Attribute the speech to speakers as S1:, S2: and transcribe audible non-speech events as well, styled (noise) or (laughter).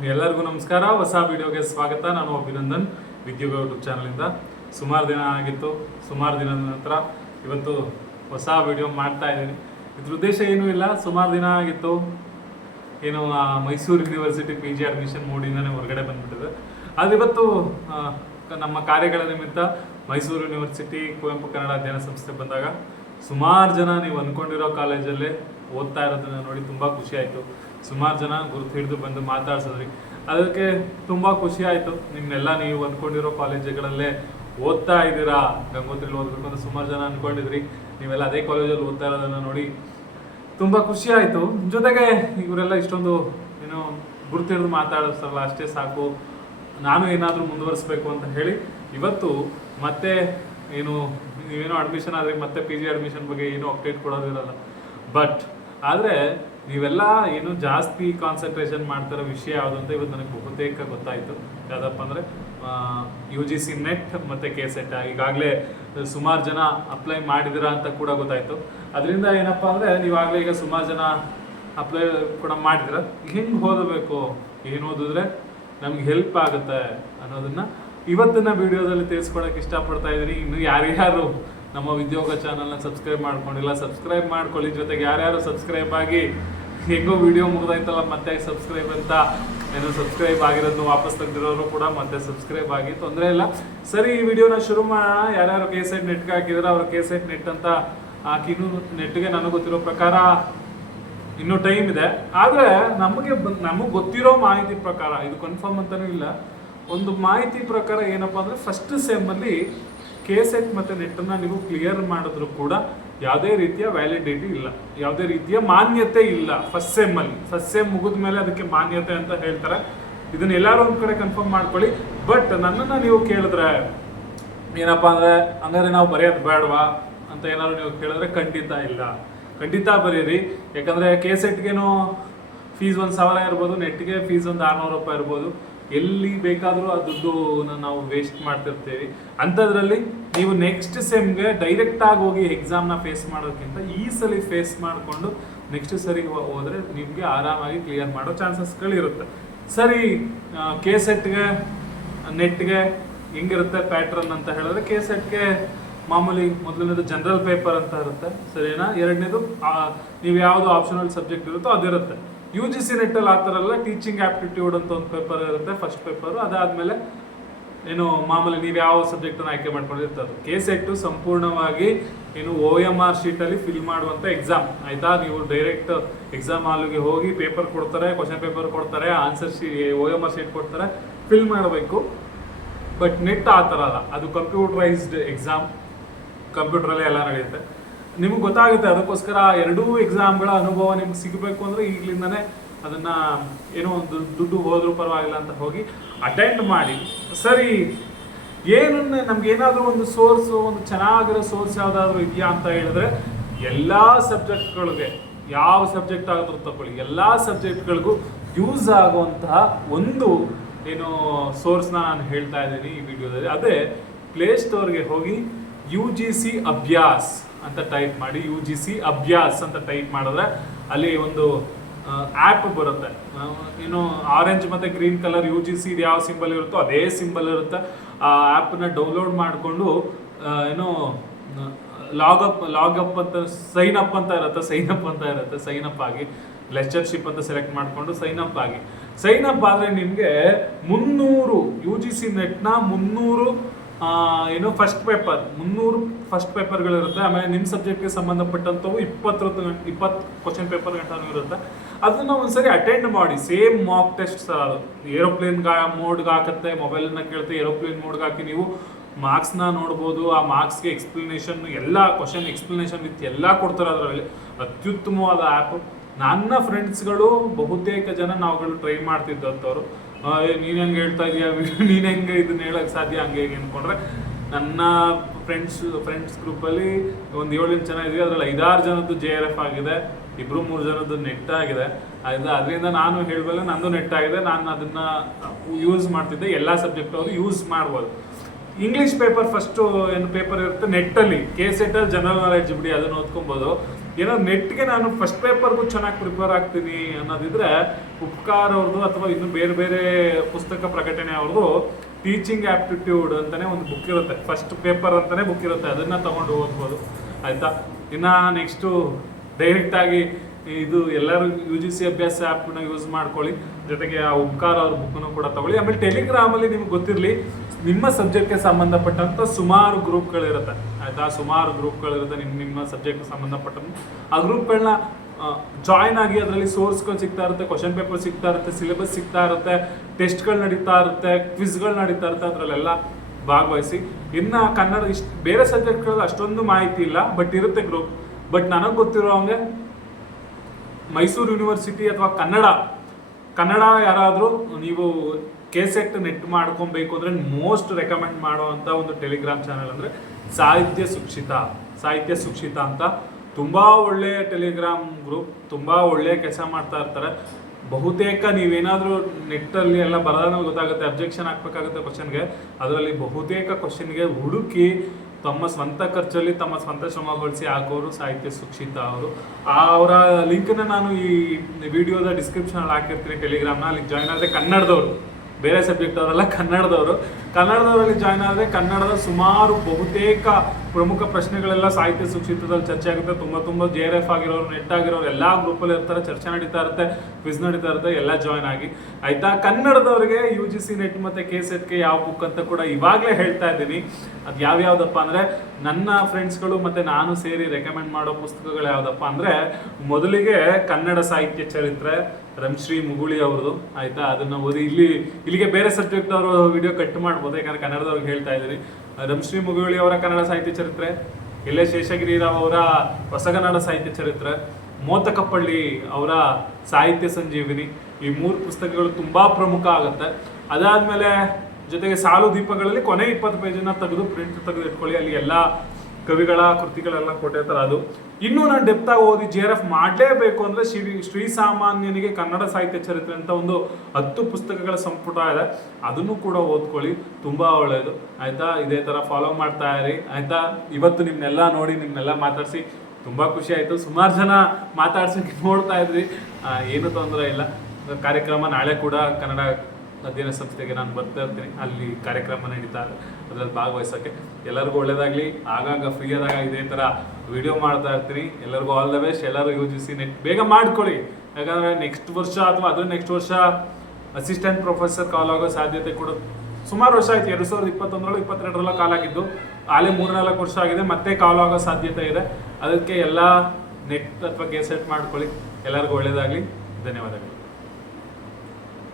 S1: ಎಲ್ಲರಿಗೂ ನಮಸ್ಕಾರ. ಹೊಸ ವಿಡಿಯೋಗೆ ಸ್ವಾಗತ. ನಾನು ಅಭಿನಂದನ್ ವಿದ್ಯೋಗ ಯೂಟ್ಯೂಬ್ ಚಾನಲಿಂದ ಸುಮಾರು ದಿನ ಆಗಿತ್ತು. ಸುಮಾರು ದಿನದ ನಂತರ ಇವತ್ತು ಹೊಸ ವಿಡಿಯೋ ಮಾಡ್ತಾ ಇದ್ದೀನಿ. ಇದ್ರ ಉದ್ದೇಶ ಏನೂ ಇಲ್ಲ. ಸುಮಾರು ದಿನ ಆಗಿತ್ತು. ಏನು Mysore university P G admission ಮೂಡಿಂದನೇ ಹೊರಗಡೆ ಬಂದ್ಬಿಟ್ಟಿದೆ. ಆದರೆ ಇವತ್ತು ನಮ್ಮ ಕಾರ್ಯಗಳ ನಿಮಿತ್ತ ಮೈಸೂರು ಯೂನಿವರ್ಸಿಟಿ ಕುವೆಂಪು ಕನ್ನಡ ಅಧ್ಯಯನ ಸಂಸ್ಥೆ ಬಂದಾಗ ಸುಮಾರು ಜನ ನೀವು ಅಂದ್ಕೊಂಡಿರೋ ಕಾಲೇಜಲ್ಲೇ ಓದ್ತಾ ಇರೋದನ್ನ ನೋಡಿ ತುಂಬ ಖುಷಿ ಆಯಿತು. ಸುಮಾರು ಜನ ಗುರುತು ಹಿಡಿದು ಬಂದು ಮಾತಾಡ್ಸಿದ್ರಿ. ಅದಕ್ಕೆ ತುಂಬ ಖುಷಿ ಆಯಿತು. ನಿಮ್ನೆಲ್ಲ ನೀವು ಅಂದ್ಕೊಂಡಿರೋ ಕಾಲೇಜುಗಳಲ್ಲೇ ಓದ್ತಾ ಇದ್ದೀರಾ? ಗಂಗೋತ್ರಿಲಿ ಓದಬೇಕು ಅಂತ ಸುಮಾರು ಜನ ಅಂದ್ಕೊಂಡಿದ್ರಿ ನೀವೆಲ್ಲ ಅದೇ ಕಾಲೇಜಲ್ಲಿ ಓದ್ತಾ ಇರೋದನ್ನ ನೋಡಿ ತುಂಬ ಖುಷಿ ಆಯಿತು. ಜೊತೆಗೆ ಇವರೆಲ್ಲ ಇಷ್ಟೊಂದು ಏನು ಗುರುತು ಹಿಡಿದು ಮಾತಾಡಿಸ್ತಾರಲ್ಲ, ಅಷ್ಟೇ ಸಾಕು. ನಾನು ಏನಾದರೂ ಮುಂದುವರಿಸ್ಬೇಕು ಅಂತ ಹೇಳಿ ಇವತ್ತು ಮತ್ತೆ ಏನು, ನೀವೇನೋ ಅಡ್ಮಿಷನ್ ಆದರೆ ಮತ್ತೆ ಪಿ ಜಿ ಅಡ್ಮಿಷನ್ ಬಗ್ಗೆ ಏನೂ ಅಪ್ಡೇಟ್ ಕೊಡೋದಿರಲ್ಲ. ಬಟ್ ಆದರೆ ನೀವೆಲ್ಲ ಏನು ಜಾಸ್ತಿ ಕಾನ್ಸಂಟ್ರೇಷನ್ ಮಾಡ್ತಿರೋ ವಿಷಯ ಯಾವುದು ಅಂತ ಇವತ್ತು ನನಗೆ ಬಹುತೇಕ ಗೊತ್ತಾಯಿತು. ಯಾವುದಪ್ಪ ಅಂದರೆ ಯು ಜಿ ಸಿ ನೆಟ್ ಮತ್ತು ಕೆ ಸೆಟ್ ಈಗಾಗಲೇ ಸುಮಾರು ಜನ ಅಪ್ಲೈ ಮಾಡಿದಿರಾ ಅಂತ ಕೂಡ ಗೊತ್ತಾಯಿತು. ಅದರಿಂದ ಏನಪ್ಪ ಅಂದರೆ, ನೀವಾಗಲೇ ಈಗ ಸುಮಾರು ಜನ ಅಪ್ಲೈ ಕೂಡ ಮಾಡಿದ್ರ. ಹೆಂಗೆ ಓದಬೇಕು? ಏನು ಓದಿದ್ರೆ ನಮ್ಗೆ ಹೆಲ್ಪ್ ಆಗುತ್ತೆ ಅನ್ನೋದನ್ನ ಇವತ್ತಿನ ವಿಡಿಯೋದಲ್ಲಿ ತಿಳಿಸ್ಕೊಳಕ್ಕೆ ಇಷ್ಟಪಡ್ತಾ ಇದ್ದೀನಿ. ಇನ್ನು ಯಾರ್ಯಾರು ನಮ್ಮ ಉದ್ಯೋಗ ಚಾನಲ್ನ ಸಬ್ಸ್ಕ್ರೈಬ್ ಮಾಡ್ಕೊಂಡಿಲ್ಲ ಸಬ್ಸ್ಕ್ರೈಬ್ ಮಾಡ್ಕೊಳ್ಳಿ. ಜೊತೆಗೆ ಯಾರ್ಯಾರು ಸಬ್ಸ್ಕ್ರೈಬ್ ಆಗಿ ಹೆಂಗೋ ವಿಡಿಯೋ ಮುಗಿದಾಯ್ತಲ್ಲ, ಮತ್ತೆ ಸಬ್ಸ್ಕ್ರೈಬ್ ಅಂತ. ಏನು ಸಬ್ಸ್ಕ್ರೈಬ್ ಆಗಿರೋದು ವಾಪಸ್ ತೆಗೆದಿರೋರು ಕೂಡ ಮತ್ತೆ ಸಬ್ಸ್ಕ್ರೈಬ್ ಆಗಿ, ತೊಂದರೆ ಇಲ್ಲ. ಸರಿ, ಈ ವಿಡಿಯೋನ ಶುರು ಮಾಡೋಣ ಯಾರ್ಯಾರು ಕೆ ಸೆಟ್ ನೆಟ್ಗೆ ಹಾಕಿದ್ರೆ ಅವ್ರ ಕೆ ಸೆಟ್ ನೆಟ್ ಅಂತ ಹಾಕಿನೂ ನೆಟ್ಗೆ ನನಗೆ ಗೊತ್ತಿರೋ ಪ್ರಕಾರ ಇನ್ನೂ ಟೈಮ್ ಇದೆ. ಆದರೆ ನಮಗೆ ನಮಗೆ ಗೊತ್ತಿರೋ ಮಾಹಿತಿ ಪ್ರಕಾರ, ಇದು ಕನ್ಫರ್ಮ್ ಅಂತಲೂ ಇಲ್ಲ. ಒಂದು ಮಾಹಿತಿ ಪ್ರಕಾರ ಏನಪ್ಪ ಅಂದರೆ ಫಸ್ಟ್ ಸೆಮ್ಮಲ್ಲಿ ಕೆ ಸೆಟ್ ಮತ್ತು ನೆಟ್ಟನ್ನು ನೀವು ಕ್ಲಿಯರ್ ಮಾಡಿದ್ರು ಕೂಡ ಯಾವುದೇ ರೀತಿಯ ವ್ಯಾಲಿಡಿಟಿ ಇಲ್ಲ. ಯಾವುದೇ ರೀತಿಯ ಮಾನ್ಯತೆ ಇಲ್ಲ ಫಸ್ಟ್ ಸೆಮ್ಮಲ್ಲಿ ಫಸ್ಟ್ ಸೆಮ್ ಮುಗಿದ ಮೇಲೆ ಅದಕ್ಕೆ ಮಾನ್ಯತೆ ಅಂತ ಹೇಳ್ತಾರೆ. ಇದನ್ನ ಎಲ್ಲರೂ ಒಂದು ಕಡೆ ಕನ್ಫರ್ಮ್ ಮಾಡ್ಕೊಳ್ಳಿ. ಬಟ್ ನನ್ನನ್ನು ನೀವು ಕೇಳಿದ್ರೆ, ಏನಪ್ಪಾ ಅಂದರೆ, ಹಂಗಾದ್ರೆ ನಾವು ಬರೆಯೋದು ಬೇಡವಾ ಅಂತ ಏನಾದ್ರು ನೀವು ಕೇಳಿದ್ರೆ ಖಂಡಿತ ಇಲ್ಲ. ಖಂಡಿತ ಬರೀರಿ. ಯಾಕಂದರೆ ಕೆ ಸೆಟ್ಗೇನು ಫೀಸ್ ಒಂದು ಸಾವಿರ ಇರ್ಬೋದು ನೆಟ್ಗೆ ಫೀಸ್ ಒಂದು ಆರುನೂರು ರೂಪಾಯಿ ಇರ್ಬೋದು. ಎಲ್ಲಿ ಬೇಕಾದರೂ ಆ ದುಡ್ಡು ನಾವು ವೇಸ್ಟ್ ಮಾಡ್ತಿರ್ತೀವಿ. ಅಂಥದ್ರಲ್ಲಿ ನೀವು ನೆಕ್ಸ್ಟ್ ಸೆಮ್ಗೆ ಡೈರೆಕ್ಟಾಗಿ ಹೋಗಿ ಎಕ್ಸಾಮ್ನ ಫೇಸ್ ಮಾಡೋಕ್ಕಿಂತ ಈ ಸಲ ಫೇಸ್ ಮಾಡಿಕೊಂಡು ನೆಕ್ಸ್ಟ್ ಸರಿ ಹೋದರೆ ನಿಮಗೆ ಆರಾಮಾಗಿ ಕ್ಲಿಯರ್ ಮಾಡೋ ಚಾನ್ಸಸ್ಗಳಿರುತ್ತೆ ಸರಿ ಕೆ ಸೆಟ್ಗೆ ನೆಟ್ಗೆ ಹೆಂಗಿರುತ್ತೆ ಪ್ಯಾಟ್ರನ್ ಅಂತ ಹೇಳಿದ್ರೆ ಕೆ ಸೆಟ್ಗೆ ಮಾಮೂಲಿ ಮೊದಲನೇದು ಜನರಲ್ ಪೇಪರ್ ಅಂತ ಇರುತ್ತೆ. ಸರಿನಾ? ಎರಡನೇದು ನೀವು ಯಾವುದು ಆಪ್ಷನಲ್ ಸಬ್ಜೆಕ್ಟ್ ಇರುತ್ತೋ ಅದಿರುತ್ತೆ. ಯು ಜಿ ಸಿ ನೆಟ್ಟಲ್ಲಿ ಆ ಥರ ಎಲ್ಲ ಟೀಚಿಂಗ್ ಆಪ್ಟಿಟ್ಯೂಡ್ ಅಂತ ಒಂದು ಪೇಪರ್ ಇರುತ್ತೆ ಫಸ್ಟ್ ಪೇಪರು ಅದಾದಮೇಲೆ ಏನು ಮಾಮೂಲಿ ನೀವು ಯಾವ ಸಬ್ಜೆಕ್ಟನ್ನು ಆಯ್ಕೆ ಮಾಡ್ಕೊಂಡಿರ್ತದೆ ಕೆ ಸೆಟ್ಟು ಸಂಪೂರ್ಣವಾಗಿ ಏನು ಓ ಎಂ ಆರ್ ಶೀಟಲ್ಲಿ ಫಿಲ್ ಮಾಡುವಂಥ ಎಕ್ಸಾಮ್ ಆಯಿತಾ? ನೀವು ಡೈರೆಕ್ಟ್ ಎಕ್ಸಾಮ್ ಹಾಲಿಗೆ ಹೋಗಿ ಪೇಪರ್ ಕೊಡ್ತಾರೆ ಕ್ವಶನ್ ಪೇಪರ್ ಕೊಡ್ತಾರೆ ಆನ್ಸರ್ ಶೀ ಓ ಎಂ ಆರ್ ಶೀಟ್ ಕೊಡ್ತಾರೆ ಫಿಲ್ ಮಾಡಬೇಕು. ಬಟ್ ನೆಟ್ ಆ ಥರ ಅಲ್ಲ. ಅದು ಕಂಪ್ಯೂಟರೈಸ್ಡ್ ಎಕ್ಸಾಮ್ ಕಂಪ್ಯೂಟ್ರಲ್ಲೇ ಎಲ್ಲ ನಡೆಯುತ್ತೆ. ನಿಮಗೆ ಗೊತ್ತಾಗುತ್ತೆ, ಅದಕ್ಕೋಸ್ಕರ ಎರಡೂ ಎಕ್ಸಾಮ್ಗಳ ಅನುಭವ ನಿಮ್ಗೆ ಸಿಗಬೇಕು ಅಂದರೆ ಈಗಲಿಂದನೇ ಅದನ್ನ ಏನೋ ಒಂದು ದುಡ್ಡು ಹೋದ್ರೂ ಪರವಾಗಿಲ್ಲ ಅಂತ ಹೋಗಿ ಅಟೆಂಡ್ ಮಾಡಿ. ಸರಿ ಏನು ನಮ್ಗೆ ಏನಾದರೂ ಒಂದು ಸೋರ್ಸ್ ಒಂದು ಚೆನ್ನಾಗಿರೋ ಸೋರ್ಸ್ ಯಾವುದಾದ್ರೂ ಇದೆಯಾ ಅಂತ ಹೇಳಿದ್ರೆ, ಎಲ್ಲ ಸಬ್ಜೆಕ್ಟ್ಗಳಿಗೆ ಯಾವ ಸಬ್ಜೆಕ್ಟ್ ಆದರೂ ತಗೊಳ್ಳಿ. ಎಲ್ಲ ಸಬ್ಜೆಕ್ಟ್ಗಳಿಗೂ ಯೂಸ್ ಆಗುವಂತಹ ಒಂದು ಏನು ಸೋರ್ಸ್ನ ನಾನು ಹೇಳ್ತಾ ಇದ್ದೀನಿ ಈ ವಿಡಿಯೋದಲ್ಲಿ ಅದೇ ಪ್ಲೇಸ್ಟೋರ್ಗೆ ಹೋಗಿ ಯು ಜಿ ಸಿ ಅಭ್ಯಾಸ್ ಅಂತ ಟೈಪ್ ಮಾಡಿ ಯು ಜಿ ಸಿ ಅಭ್ಯಾಸ್ ಅಂತ ಟೈಪ್ ಮಾಡಿದ್ರೆ ಅಲ್ಲಿ ಒಂದು ಆ್ಯಪ್ ಬರುತ್ತೆ. ಏನು ಆರೆಂಜ್ ಮತ್ತು green colour U G C ಯಾವ ಸಿಂಬಲ್ ಇರುತ್ತೋ ಅದೇ ಸಿಂಬಲ್ ಇರುತ್ತೆ. ಆ ಆ್ಯಪನ್ನ ಡೌನ್ಲೋಡ್ ಮಾಡಿಕೊಂಡು ಏನು ಲಾಗಪ್ ಲಾಗಪ್ ಅಂತ ಸೈನ್ ಅಪ್ ಅಂತ ಇರುತ್ತೆ ಸೈನ್ ಅಪ್ ಅಂತ ಇರುತ್ತೆ ಸೈನ್ ಅಪ್ ಆಗಿ. ಲೆಕ್ಚರ್ಶಿಪ್ ಅಂತ ಸೆಲೆಕ್ಟ್ ಮಾಡಿಕೊಂಡು ಸೈನ್ ಅಪ್ ಆಗಿ. ಸೈನ್ ಅಪ್ ಆದರೆ ನಿಮಗೆ ಮುನ್ನೂರು ಯು ಜಿ ಸಿ ನೆಟ್ನ ಮುನ್ನೂರು ಏನು ಫಸ್ಟ್ ಪೇಪರ್ ಮುನ್ನೂರು ಫಸ್ಟ್ ಪೇಪರ್ಗಳಿರುತ್ತೆ ಆಮೇಲೆ ನಿಮ್ಮ ಸಬ್ಜೆಕ್ಟ್ಗೆ ಸಂಬಂಧಪಟ್ಟಂಥವು ಇಪ್ಪತ್ತು ಇಪ್ಪತ್ತು ಕ್ವಶನ್ ಪೇಪರ್ ಗಂಟನೂ ಇರುತ್ತೆ. ಅದನ್ನ ಒಂದ್ಸರಿ ಅಟೆಂಡ್ ಮಾಡಿ. ಸೇಮ್ ಮಾಕ್ ಟೆಸ್ಟ್ ಅದು. ಏರೋಪ್ಲೇನ್ ಮೋಡ್ಗೆ ಹಾಕುತ್ತೆ ಮೊಬೈಲನ್ನ ಕೇಳುತ್ತೆ ಏರೋಪ್ಲೇನ್ ಮೋಡ್ಗೆ ಹಾಕಿ ನೀವು ಮಾರ್ಕ್ಸ್ನ ನೋಡ್ಬೋದು, ಆ ಮಾರ್ಕ್ಸ್ಗೆ ಎಕ್ಸ್ಪ್ಲನೇಷನ್ ಎಲ್ಲ ಕ್ವಶನ್ ಎಕ್ಸ್ಪ್ಲನೇಷನ್ ಇತ್ತು, ಎಲ್ಲ ಕೊಡ್ತಾರೆ ಅದರಲ್ಲಿ. ಅತ್ಯುತ್ತಮವಾದ ಆ್ಯಪ್ ನನ್ನ ಫ್ರೆಂಡ್ಸ್ಗಳು ಬಹುತೇಕ ಜನ ನಾವುಗಳು ಟ್ರೈ ಮಾಡ್ತಿದ್ದಂಥವ್ರು. ನೀನ್ ಹೆಂಗೆ ಹೇಳ್ತಾ ಇದೀಯಾ? (laughs) ನೀನ್ ಹೆಂಗೆ ಇದನ್ನ ಹೇಳಕ್ ಸಾಧ್ಯ? ಹಂಗೆ ಹಿಂಗೆ ಅನ್ಕೊಂಡ್ರೆ ನನ್ನ ಫ್ರೆಂಡ್ಸ್ ಫ್ರೆಂಡ್ಸ್ ಗ್ರೂಪಲ್ಲಿ ಒಂದು ಏಳೆಂಟು ಜನ ಇದೀವಿ ಅದ್ರಲ್ಲಿ ಐದಾರು ಜನದ್ದು ಜೆ ಆರ್ ಎಫ್ ಆಗಿದೆ. ಇಬ್ರು ಮೂರು ಜನದ್ದು ನೆಟ್ ಆಗಿದೆ. ಅದು ಅದರಿಂದ ನಾನು ಹೇಳಬಲ್ಲ ನಂದು ನೆಟ್ ಆಗಿದೆ. ನಾನು ಅದನ್ನ ಯೂಸ್ ಮಾಡ್ತಿದ್ದೆ. ಎಲ್ಲ ಸಬ್ಜೆಕ್ಟ್ ಅವರು ಯೂಸ್ ಮಾಡ್ಬೋದು. ಇಂಗ್ಲಿಷ್ ಪೇಪರ್ ಫಸ್ಟು ಏನು ಪೇಪರ್ ಇರುತ್ತೆ? ನೆಟ್ಟಲ್ಲಿ ಕೆ ಸೆಟಲ್ಲಿ ಜನರಲ್ ನಾಲೆಡ್ಜ್ ಬಿಡಿ, ಅದನ್ನು ಓದ್ಕೊಬೋದು. ಏನೋ ನೆಟ್ಗೆ ನಾನು ಫಸ್ಟ್ ಪೇಪರ್ಗೂ ಚೆನ್ನಾಗಿ ಪ್ರಿಪೇರ್ ಆಗ್ತೀನಿ ಅನ್ನೋದಿದ್ರೆ ಉಪಕಾರ ಅವ್ರದ್ದು ಅಥವಾ ಇನ್ನು ಬೇರೆ ಬೇರೆ ಪುಸ್ತಕ ಪ್ರಕಟಣೆ ಅವ್ರದ್ದು ಟೀಚಿಂಗ್ ಆಪ್ಟಿಟ್ಯೂಡ್ ಅಂತಾನೆ ಒಂದು ಬುಕ್ ಇರುತ್ತೆ. ಫಸ್ಟ್ ಪೇಪರ್ ಅಂತಾನೆ ಬುಕ್ ಇರುತ್ತೆ. ಅದನ್ನ ತೊಗೊಂಡು ಓದ್ಬೋದು. ಆಯ್ತಾ? ಇನ್ನ ನೆಕ್ಸ್ಟು ಡೈರೆಕ್ಟ್ ಆಗಿ ಇದು ಎಲ್ಲರೂ ಯು ಜಿ ಸಿ ಅಭ್ಯಾಸ ಆ್ಯಪ್ನ ಯೂಸ್ ಮಾಡ್ಕೊಳ್ಳಿ. ಜೊತೆಗೆ ಆ ಉಪ್ಕಾರ ಅವ್ರ ಬುಕ್ನು ಕೂಡ ತಗೊಳ್ಳಿ. ಆಮೇಲೆ ಟೆಲಿಗ್ರಾಮಲ್ಲಿ ನಿಮ್ಗೆ ಗೊತ್ತಿರಲಿ, ನಿಮ್ಮ ಸಬ್ಜೆಕ್ಟ್ಗೆ ಸಂಬಂಧಪಟ್ಟಂಥ ಸುಮಾರು ಗ್ರೂಪ್ಗಳಿರುತ್ತೆ ಆಯಿತಾ? ಸುಮಾರು ಗ್ರೂಪ್ಗಳಿರುತ್ತೆ ನಿಮ್ಮ ನಿಮ್ಮ ಸಬ್ಜೆಕ್ಟ್ಗೆ ಸಂಬಂಧಪಟ್ಟಂತ ಆ ಗ್ರೂಪ್ಗಳನ್ನ ಜಾಯ್ನ್ ಆಗಿ ಅದರಲ್ಲಿ ಸೋರ್ಸ್ಗಳು ಸಿಗ್ತಾ ಇರುತ್ತೆ ಕ್ವಶನ್ ಪೇಪರ್ ಸಿಗ್ತಾ ಇರುತ್ತೆ ಸಿಲೆಬಸ್ ಸಿಗ್ತಾ ಇರುತ್ತೆ ಟೆಸ್ಟ್ಗಳು ನಡೀತಾ ಇರುತ್ತೆ ಕ್ವಿಸ್ಗಳು ನಡೀತಾ ಇರುತ್ತೆ, ಅದರಲ್ಲೆಲ್ಲ ಭಾಗವಹಿಸಿ. ಇನ್ನು ಕನ್ನಡ ಇಷ್ಟು, ಬೇರೆ ಸಬ್ಜೆಕ್ಟ್ಗಳಲ್ಲಿ ಅಷ್ಟೊಂದು ಮಾಹಿತಿ ಇಲ್ಲ ಬಟ್ ಇರುತ್ತೆ ಗ್ರೂಪ್ ಬಟ್ ನನಗೆ ಗೊತ್ತಿರೋ ಹಂಗೆ ಮೈಸೂರು ಯೂನಿವರ್ಸಿಟಿ ಅಥವಾ ಕನ್ನಡ ಕನ್ನಡ ಯಾರಾದರೂ ನೀವು ಕೆಸೆಟ್ ನೆಟ್ ಮಾಡ್ಕೊಬೇಕು ಅಂದರೆ ಮೋಸ್ಟ್ ರೆಕಮೆಂಡ್ ಮಾಡುವಂಥ ಒಂದು ಟೆಲಿಗ್ರಾಮ್ ಚಾನಲ್ ಅಂದರೆ ಸಾಹಿತ್ಯ ಸುಕ್ಷಿತ ಸಾಹಿತ್ಯ ಸುಕ್ಷಿತ ಅಂತ. ತುಂಬ ಒಳ್ಳೆಯ ಟೆಲಿಗ್ರಾಮ್ ಗ್ರೂಪ್ ತುಂಬ ಒಳ್ಳೆಯ ಕೆಲಸ ಮಾಡ್ತಾ ಇರ್ತಾರೆ. ಬಹುತೇಕ ನೀವೇನಾದರೂ ನೆಟ್ಟಲ್ಲಿ ಎಲ್ಲ ಬರೋದನ್ನ ಗೊತ್ತಾಗುತ್ತೆ ಅಬ್ಜೆಕ್ಷನ್ ಹಾಕ್ಬೇಕಾಗುತ್ತೆ ಕ್ವಶನ್ಗೆ ಅದರಲ್ಲಿ ಬಹುತೇಕ ಕ್ವಶನ್ಗೆ ಹುಡುಕಿ ತಮ್ಮ ಸ್ವಂತ ಖರ್ಚಲ್ಲಿ ತಮ್ಮ ಸ್ವಂತ ಶ್ರಮ ಬಳಸಿ ಹಾಕೋರು ಸಾಹಿತ್ಯ ಸುಕ್ಷಿತ ಅವರು. ಅವರ ಲಿಂಕ್ನ ನಾನು ಈ ವಿಡಿಯೋದ ಡಿಸ್ಕ್ರಿಪ್ಷನಲ್ಲಿ ಹಾಕಿರ್ತೀನಿ ಟೆಲಿಗ್ರಾಮ್ನ ಅಲ್ಲಿ ಜಾಯ್ನ್ ಆದರೆ ಕನ್ನಡದವರು. ಬೇರೆ ಸಬ್ಜೆಕ್ಟ್ ಅವರೆಲ್ಲ ಕನ್ನಡದವರು. ಕನ್ನಡದವರಲ್ಲಿ ಜಾಯ್ನ್ ಆದರೆ ಕನ್ನಡದ ಸುಮಾರು ಬಹುತೇಕ ಪ್ರಮುಖ ಪ್ರಶ್ನೆಗಳೆಲ್ಲ ಸಾಹಿತ್ಯ ಸುಕ್ಷಿತದಲ್ಲಿ ಚರ್ಚೆ ಆಗುತ್ತೆ. ತುಂಬ ತುಂಬ ಜೆ ಆರ್ ಎಫ್ ಆಗಿರೋರು ನೆಟ್ ಆಗಿರೋರು ಎಲ್ಲ ಗ್ರೂಪಲ್ಲಿ ಇರ್ತಾರೆ ಚರ್ಚೆ ನಡೀತಾ ಇರುತ್ತೆ ಕ್ವಿಸ್ ನಡೀತಾ ಇರುತ್ತೆ, ಎಲ್ಲ ಜಾಯ್ನ್ ಆಗಿ. ಆಯಿತಾ? ಕನ್ನಡದವರಿಗೆ ಯು ಜಿ ಸಿ ನೆಟ್ ಮತ್ತು ಕೆ ಸೆಟ್ಗೆ ಯಾವ ಬುಕ್ ಅಂತ ಕೂಡ ಇವಾಗಲೇ ಹೇಳ್ತಾ ಇದ್ದೀನಿ. ಅದು ಯಾವ್ಯಾವ್ದಪ್ಪ ಅಂದರೆ, ನನ್ನ ಫ್ರೆಂಡ್ಸ್ಗಳು ಮತ್ತು ನಾನು ಸೇರಿ ರೆಕಮೆಂಡ್ ಮಾಡೋ ಪುಸ್ತಕಗಳು ಯಾವುದಪ್ಪ ಅಂದರೆ, ಮೊದಲಿಗೆ ಕನ್ನಡ ಸಾಹಿತ್ಯ ಚರಿತ್ರೆ ರಮ್ಶ್ರೀ ಮುಗುಳಿ ಅವ್ರದ್ದು. ಆಯ್ತಾ? ಅದನ್ನ ಓದಿ ಇಲ್ಲಿ, ಇಲ್ಲಿಗೆ ಬೇರೆ ಸಬ್ಜೆಕ್ಟ್ ಅವರು ವಿಡಿಯೋ ಕಟ್ ಮಾಡ್ಬೋದು, ಯಾಕಂದ್ರೆ ಕನ್ನಡದವ್ರಿಗೆ ಹೇಳ್ತಾ ಇದ್ದೀನಿ ರಮ್ಶ್ರೀ ಮುಗುಳಿ ಅವರ ಕನ್ನಡ ಸಾಹಿತ್ಯ ಚರಿತ್ರೆ ಎಲ್ಲೆ ಶೇಷಗಿರಿ ರಾವ್ ಅವರ ಹೊಸಗನ್ನಡ ಸಾಹಿತ್ಯ ಚರಿತ್ರೆ, ಮೋತಕಪ್ಪಳ್ಳಿ ಅವರ ಸಾಹಿತ್ಯ ಸಂಜೀವಿನಿ, ಈ ಮೂರು ಪುಸ್ತಕಗಳು ತುಂಬಾ ಪ್ರಮುಖ ಆಗುತ್ತೆ. ಅದಾದ್ಮೇಲೆ ಜೊತೆಗೆ ಸಾಲು ದೀಪಗಳಲ್ಲಿ ಕೊನೆ ಇಪ್ಪತ್ತು ಪೇಜನ್ನ ತೆಗೆದು ಪ್ರಿಂಟ್ ತೆಗೆದು ಇಟ್ಕೊಳ್ಳಿ ಅಲ್ಲಿ ಎಲ್ಲ ಕವಿಗಳ ಕೃತಿಗಳೆಲ್ಲ ಕೊಟ್ಟಿರ್ತಾರೆ ಅದು. ಇನ್ನೂ ನಾನು ಡೆಪ್ತಾಗಿ ಓದಿ ಜೆ ಆರ್ ಎಫ್ ಮಾಡಲೇಬೇಕು ಅಂದರೆ ಶ್ರೀ ಶ್ರೀ ಸಾಮಾನ್ಯನಿಗೆ ಕನ್ನಡ ಸಾಹಿತ್ಯ ಚರಿತ್ರೆ ಅಂತ ಒಂದು ಹತ್ತು ಪುಸ್ತಕಗಳ ಸಂಪುಟ ಇದೆ. ಅದನ್ನು ಕೂಡ ಓದ್ಕೊಳ್ಳಿ, ತುಂಬ ಒಳ್ಳೆಯದು ಆಯಿತಾ? ಇದೇ ಥರ ಫಾಲೋ ಮಾಡ್ತಾ ಇರಿ. ಆಯಿತಾ? ಇವತ್ತು ನಿಮ್ಮನ್ನೆಲ್ಲ ನೋಡಿ ನಿಮ್ಮನ್ನೆಲ್ಲ ಮಾತಾಡಿಸಿ ತುಂಬ ಖುಷಿ ಆಯಿತು. ಸುಮಾರು ಜನ ಮಾತಾಡ್ಸೋಕ್ಕೆ ನೋಡ್ತಾ ಇದ್ರಿ. ಏನು ಏನೂ ತೊಂದರೆ ಇಲ್ಲ. ಕಾರ್ಯಕ್ರಮ ನಾಳೆ ಕೂಡ ಕನ್ನಡ ಅಧ್ಯಯನ ಸಂಸ್ಥೆಗೆ ನಾನು ಬರ್ತಾ ಇರ್ತೀನಿ. ಅಲ್ಲಿ ಕಾರ್ಯಕ್ರಮ ನಡೀತಾ ಅದರಲ್ಲಿ ಭಾಗವಹಿಸೋಕ್ಕೆ ಎಲ್ಲರಿಗೂ ಒಳ್ಳೇದಾಗಲಿ. ಆಗಾಗ ಫ್ರೀ ಆದಾಗ ಇದೇ ಥರ ವಿಡಿಯೋ ಮಾಡ್ತಾ ಇರ್ತೀನಿ. ಎಲ್ಲರಿಗೂ ಆಲ್ ದ ಬೆಸ್ಟ್ ಎಲ್ಲರೂ ಯೋಜಿಸಿ ನೆಟ್ ಬೇಗ ಮಾಡ್ಕೊಳ್ಳಿ. ಯಾಕಂದರೆ ನೆಕ್ಸ್ಟ್ ವರ್ಷ ಅಥವಾ ಅದು ನೆಕ್ಸ್ಟ್ ವರ್ಷ ಅಸಿಸ್ಟೆಂಟ್ ಪ್ರೊಫೆಸರ್ ಕಾಲ್ ಆಗೋ ಸಾಧ್ಯತೆ ಕೂಡ ಸುಮಾರು ವರ್ಷ ಆಯ್ತು. ಎರಡು ಸಾವಿರದ ಇಪ್ಪತ್ತೊಂದರಲ್ಲಿ ಇಪ್ಪತ್ತೆರಡರಲ್ಲ ಕಾಲ್ ಆಗಿದ್ದು. ಆಲೇ ಮೂರ್ನಾಲ್ಕು ವರ್ಷ ಆಗಿದೆ. ಮತ್ತೆ ಕಾಲ್ ಆಗೋ ಸಾಧ್ಯತೆ ಇದೆ. ಅದಕ್ಕೆ ಎಲ್ಲ ನೆಟ್ ಅಥವಾ ಗೆ ಸೆಟ್ ಮಾಡ್ಕೊಳ್ಳಿ. ಎಲ್ಲರಿಗೂ ಒಳ್ಳೇದಾಗಲಿ. ಧನ್ಯವಾದಗಳು.